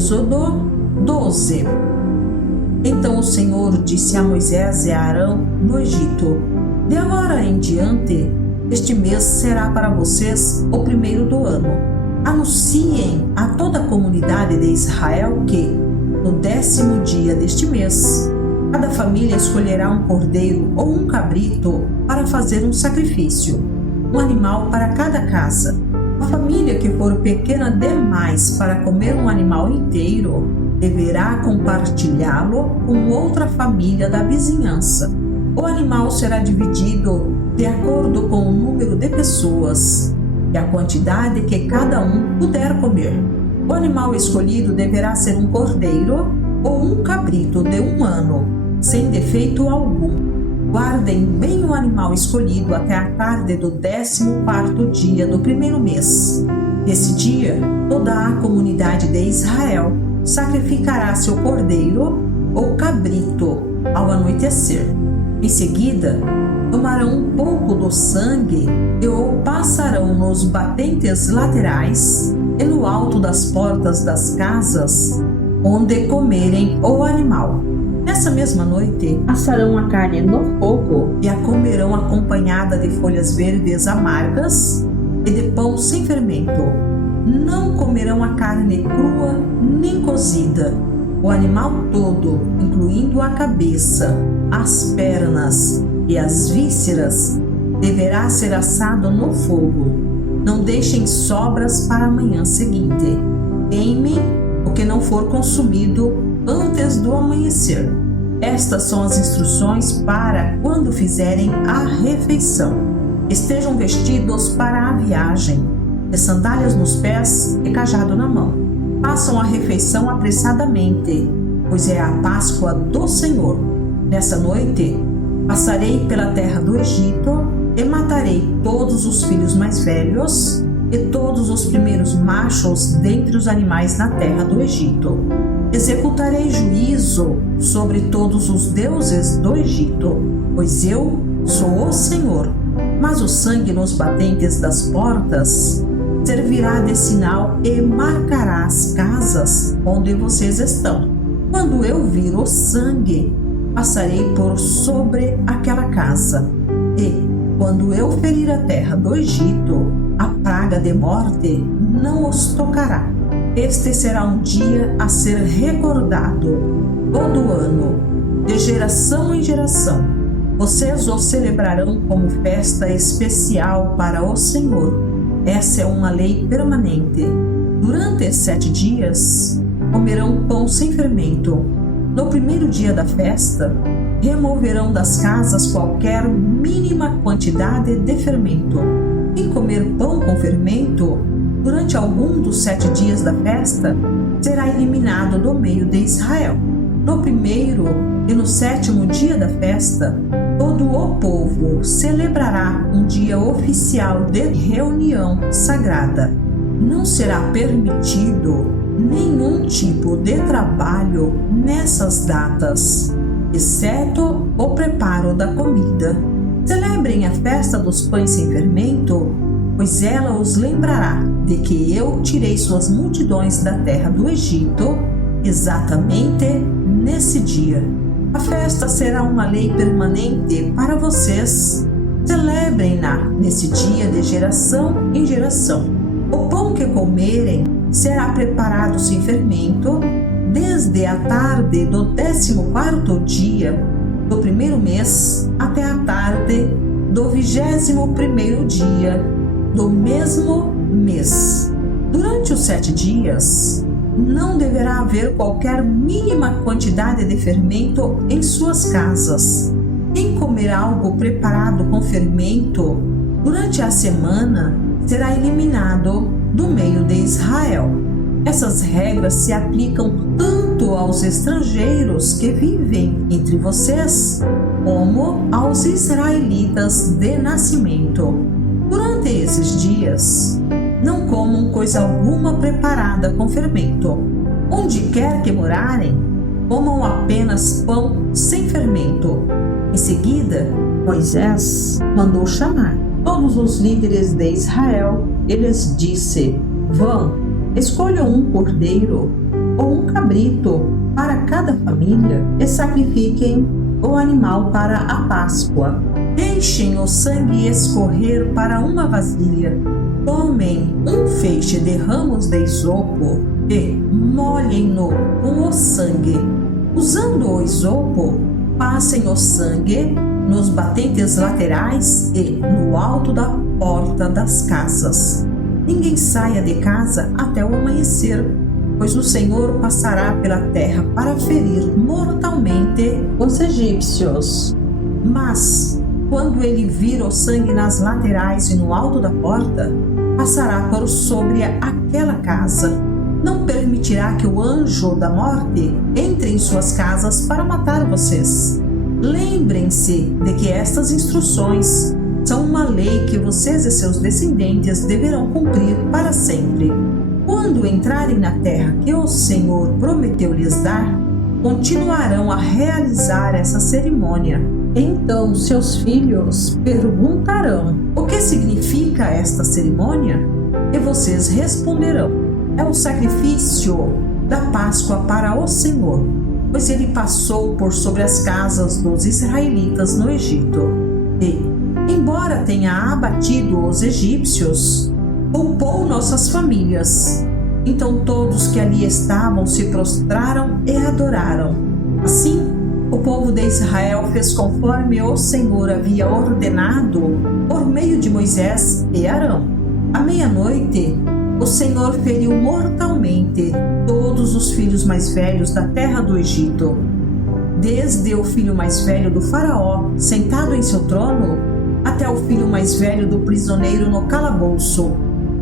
Êxodo 12. Então o Senhor disse a Moisés e a Arão no Egito: de agora em diante, este mês será para vocês o primeiro do ano. Anunciem a toda a comunidade de Israel que, no 10º dia deste mês, cada família escolherá um cordeiro ou um cabrito para fazer um sacrifício, um animal para cada casa. A família que for pequena demais para comer um animal inteiro deverá compartilhá-lo com outra família da vizinhança. O animal será dividido de acordo com o número de pessoas e a quantidade que cada um puder comer. O animal escolhido deverá ser um cordeiro ou um cabrito de 1 ano, sem defeito algum. Guardem bem o animal escolhido até a tarde do 14º dia do primeiro mês. Nesse dia, toda a comunidade de Israel sacrificará seu cordeiro ou cabrito ao anoitecer. Em seguida, tomarão um pouco do sangue e o passarão nos batentes laterais e no alto das portas das casas onde comerem o animal. Nessa mesma noite, assarão a carne no fogo e a comerão acompanhada de folhas verdes amargas e de pão sem fermento. Não comerão a carne crua nem cozida. O animal todo, incluindo a cabeça, as pernas e as vísceras, deverá ser assado no fogo. Não deixem sobras para a manhã seguinte. Queimem o que não for consumido antes do amanhecer. Estas são as instruções para quando fizerem a refeição. Estejam vestidos para a viagem, de sandálias nos pés e cajado na mão. Façam a refeição apressadamente, pois é a Páscoa do Senhor. Nessa noite, passarei pela terra do Egito e matarei todos os filhos mais velhos e todos os primeiros machos dentre os animais na terra do Egito. Executarei juízo sobre todos os deuses do Egito, pois eu sou o Senhor. Mas o sangue nos batentes das portas servirá de sinal e marcará as casas onde vocês estão. Quando eu vir o sangue, passarei por sobre aquela casa. E, quando eu ferir a terra do Egito, a praga de morte não os tocará. Este será um dia a ser recordado todo ano, de geração em geração. Vocês o celebrarão como festa especial para o Senhor. Essa é uma lei permanente. Durante os 7 dias, comerão pão sem fermento. No primeiro dia da festa, removerão das casas qualquer mínima quantidade de fermento. Quem comer pão com fermento durante algum dos 7 dias da festa será eliminado do meio de Israel. No primeiro e no 7º dia da festa, todo o povo celebrará um dia oficial de reunião sagrada. Não será permitido nenhum tipo de trabalho nessas datas, exceto o preparo da comida. Celebrem a festa dos pães sem fermento, pois ela os lembrará de que eu tirei suas multidões da terra do Egito exatamente nesse dia. A festa será uma lei permanente para vocês. Celebrem-na nesse dia de geração em geração. O pão que comerem será preparado sem fermento desde a tarde do 14º dia do primeiro mês até a tarde do 21º dia do mesmo mês. Durante os 7 dias, não deverá haver qualquer mínima quantidade de fermento em suas casas. Quem comer algo preparado com fermento durante a semana será eliminado do meio de Israel. Essas regras se aplicam tanto aos estrangeiros que vivem entre vocês, como aos israelitas de nascimento. Durante esses dias, não comam coisa alguma preparada com fermento. Onde quer que morarem, comam apenas pão sem fermento. Em seguida, Moisés mandou chamar todos os líderes de Israel e lhes disse: vão, escolham um cordeiro ou um cabrito para cada família e sacrifiquem o animal para a Páscoa. Deixem o sangue escorrer para uma vasilha. Tomem um feixe de ramos de isopo e molhem-no com o sangue. Usando o isopo, passem o sangue nos batentes laterais e no alto da porta das casas. Ninguém saia de casa até o amanhecer, pois o Senhor passará pela terra para ferir mortalmente os egípcios. Mas, quando ele vir o sangue nas laterais e no alto da porta, passará por sobre aquela casa. Não permitirá que o anjo da morte entre em suas casas para matar vocês. Lembrem-se de que estas instruções são uma lei que vocês e seus descendentes deverão cumprir para sempre. Quando entrarem na terra que o Senhor prometeu lhes dar, continuarão a realizar essa cerimônia. Então seus filhos perguntarão: o que significa esta cerimônia? E vocês responderão: é o sacrifício da Páscoa para o Senhor, pois ele passou por sobre as casas dos israelitas no Egito. E, embora tenha abatido os egípcios, poupou nossas famílias. Então todos que ali estavam se prostraram e adoraram. Assim, o povo de Israel fez conforme o Senhor havia ordenado por meio de Moisés e Arão. À meia-noite, o Senhor feriu mortalmente todos os filhos mais velhos da terra do Egito, desde o filho mais velho do faraó, sentado em seu trono, até o filho mais velho do prisioneiro no calabouço,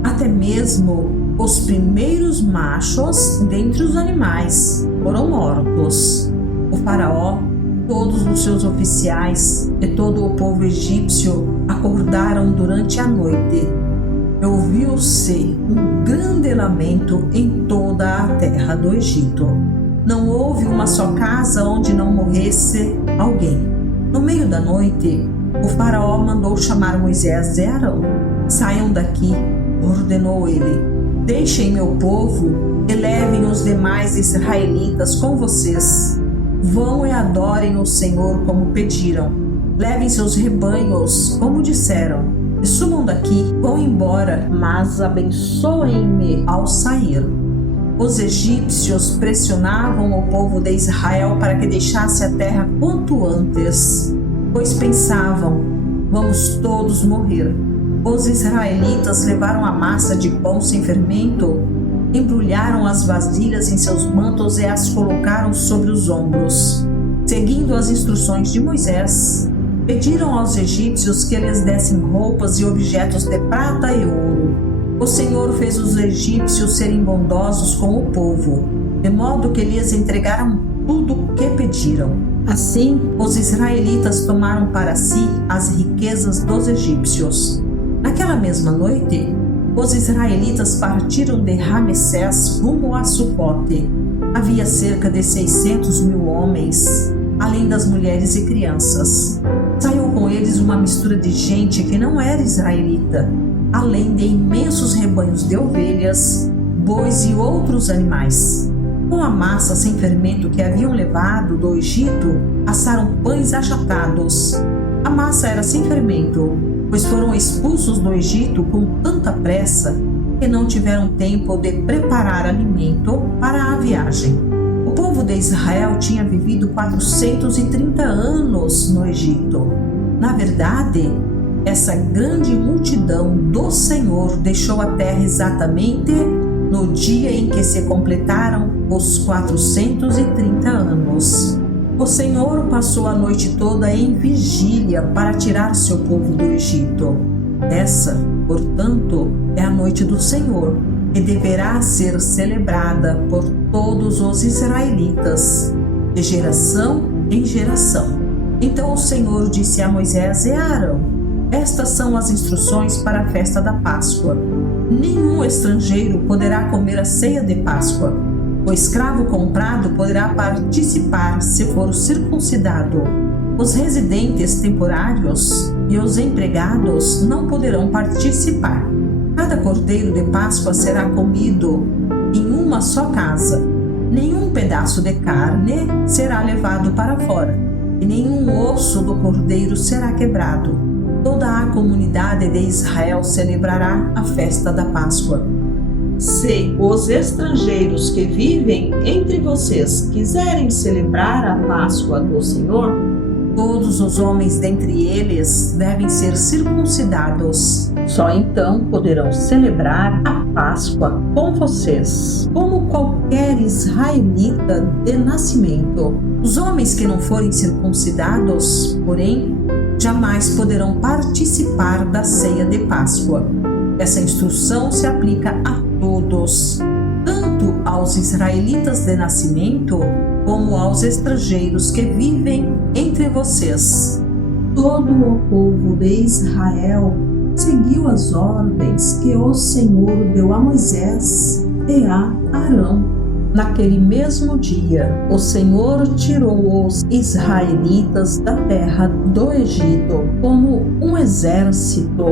até mesmo os primeiros machos dentre os animais foram mortos. O faraó, todos os seus oficiais e todo o povo egípcio acordaram durante a noite. Ouviu-se um grande lamento em toda a terra do Egito. Não houve uma só casa onde não morresse alguém. No meio da noite, o faraó mandou chamar Moisés e Arão. Saiam daqui, ordenou ele. Deixem meu povo e levem os demais israelitas com vocês. Vão e adorem o Senhor como pediram. Levem seus rebanhos como disseram. E subam daqui, vão embora, mas abençoem-me ao sair. Os egípcios pressionavam o povo de Israel para que deixasse a terra quanto antes, pois pensavam: vamos todos morrer. Os israelitas levaram a massa de pão sem fermento, embrulharam as vasilhas em seus mantos e as colocaram sobre os ombros. Seguindo as instruções de Moisés, pediram aos egípcios que lhes dessem roupas e objetos de prata e ouro. O Senhor fez os egípcios serem bondosos com o povo, de modo que lhes entregaram tudo o que pediram. Assim, os israelitas tomaram para si as riquezas dos egípcios. Naquela mesma noite, os israelitas partiram de Ramessés rumo a Sucote. Havia cerca de 600 mil homens, além das mulheres e crianças. Saiu com eles uma mistura de gente que não era israelita, além de imensos rebanhos de ovelhas, bois e outros animais. Com a massa sem fermento que haviam levado do Egito, assaram pães achatados. A massa era sem fermento, pois foram expulsos do Egito com tanta pressa que não tiveram tempo de preparar alimento para a viagem. O povo de Israel tinha vivido 430 anos no Egito. Na verdade, essa grande multidão do Senhor deixou a terra exatamente no dia em que se completaram os 430 anos. O Senhor passou a noite toda em vigília para tirar seu povo do Egito. Essa, portanto, é a noite do Senhor, e deverá ser celebrada por todos os israelitas, de geração em geração. Então o Senhor disse a Moisés e a Arão: estas são as instruções para a festa da Páscoa. Nenhum estrangeiro poderá comer a ceia de Páscoa. O escravo comprado poderá participar se for circuncidado. Os residentes temporários e os empregados não poderão participar. Cada cordeiro de Páscoa será comido em uma só casa. Nenhum pedaço de carne será levado para fora, e nenhum osso do cordeiro será quebrado. Toda a comunidade de Israel celebrará a festa da Páscoa. Se os estrangeiros que vivem entre vocês quiserem celebrar a Páscoa do Senhor, todos os homens dentre eles devem ser circuncidados. Só então poderão celebrar a Páscoa com vocês, como qualquer israelita de nascimento. Os homens que não forem circuncidados, porém, jamais poderão participar da ceia de Páscoa. Essa instrução se aplica a todos, tanto aos israelitas de nascimento, como aos estrangeiros que vivem entre vocês. Todo o povo de Israel seguiu as ordens que o Senhor deu a Moisés e a Arão. Naquele mesmo dia, o Senhor tirou os israelitas da terra do Egito como um exército.